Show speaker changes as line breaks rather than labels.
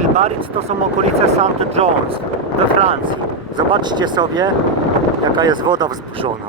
Kilbarit to są okolice St. John's we Francji. Zobaczcie sobie, jaka jest woda wzburzona.